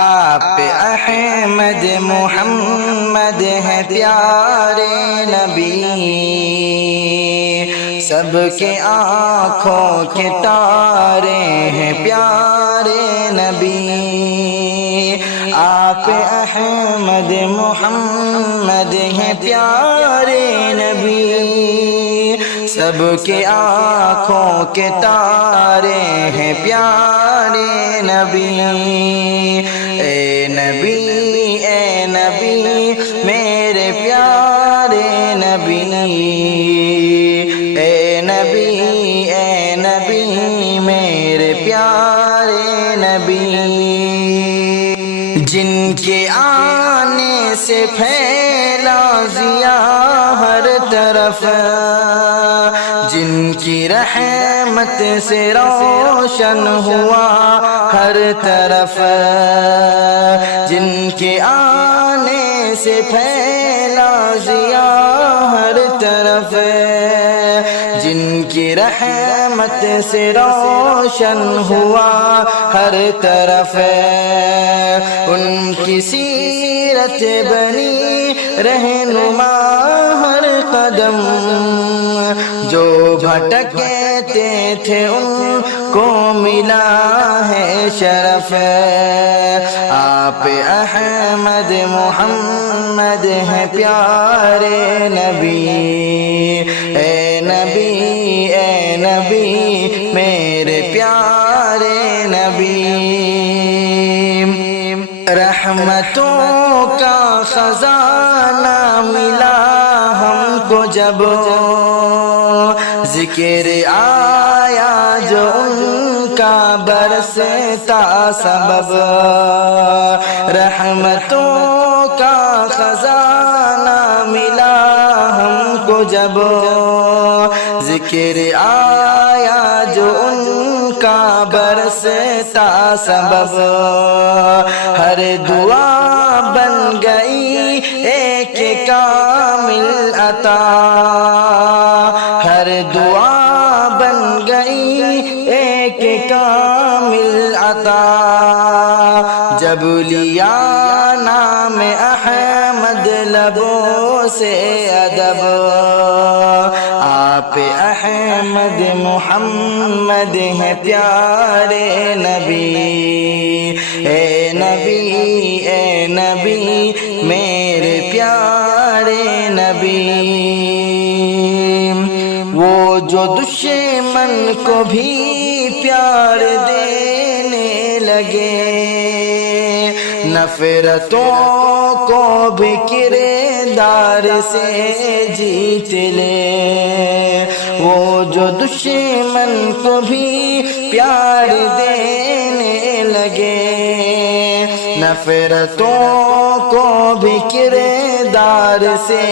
آپ احمد محمد ہیں پیارے نبی، سب کے آنکھوں کے تارے ہیں پیارے نبی۔ آپ احمد محمد ہیں پیارے نبی، سب کے آنکھوں کے تارے ہیں پیارے نبی۔ اے نبی اے نبی میرے پیارے نبی، اے نبی اے نبی میرے پیارے نبی، جن کے آنے سے پھیلا ضیا ہر طرف، جن کی رحمت سے روشن ہوا ہر طرف، جن کے آنے سے پھیلا ضیا ہر طرف، جن کی رحمت سے روشن ہوا ہر طرف، ان کی سیرت بنی رہنما ہر قدم، جو بھٹکتے تھے ان کو ملا ہے شرف۔ آپ احمد محمد ہیں پیارے نبی، اے نبی اے نبی میرے پیارے نبی، رحمتوں کا خزانہ ملا ہم کو جب، ذکر آیا جو ان کا برستا سبب، رحمتوں کا خزانہ ملا ہم کو جب، ذکر آیا جو ان کا برستا سبب، ہر دعا بن گئی ایک کامل عطا، ہر دعا بن گئی ایک کامل عطا، جب لیا نام احمد لبوں سے ادب، آپ احمد محمد ہیں پیارے نبی، اے نبی اے نبی میرے پیارے نبی، وہ جو دشمن کو بھی پیار دینے لگے، نفرتوں کو بھی کردار سے جیت لے، وہ جو دشمن کو بھی پیار دینے لگے، نفرتوں کو بھی کردار سے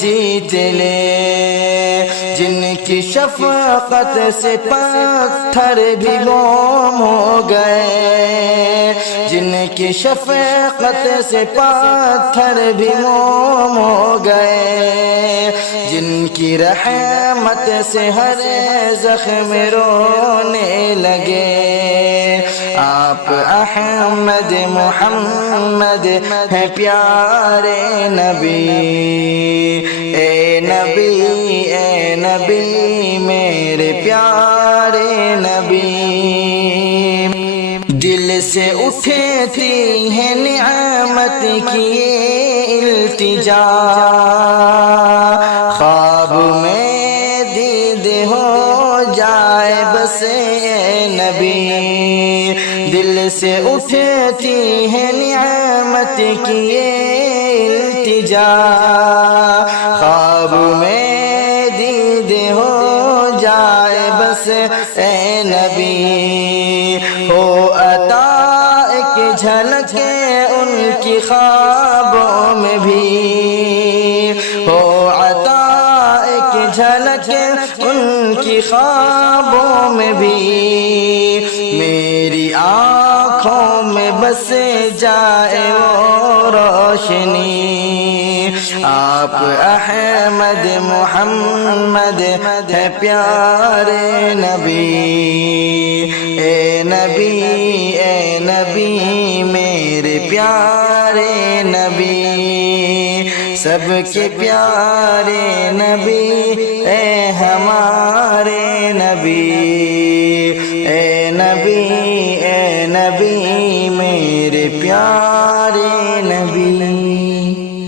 جیت لے، جن کی شفقت سے پتھر بھی موم ہو گئے، جن کی شفقت سے پتھر بھی موم ہو گئے، جن کی رحمت سے ہر زخم رونے لگے، آپ احمد محمد ہیں پیارے نبی، اے نبی اے نبی میرے پیارے نبی، دل سے اٹھتی ہے نعمت کی یہ التجا، خواب میں دید ہو جائے بس اے نبی، دل سے اٹھتی ہے نعمت کی یہ التجا، خواب میں دید ہو جائے بس اے نبی، ہو عطا ایک جھلک ان کی خوابوں میں بھی، ہو عطا ایک جھلک ان کی خوابوں میں بھی، میری آنکھوں میں بس جائے وہ روشنی، آپ احمد محمد ہے پیارے نبی، اے نبی اے نبی میرے پیارے نبی سب کے پیارے نبی اے ہمارے نبی اے نبی میرے پیارے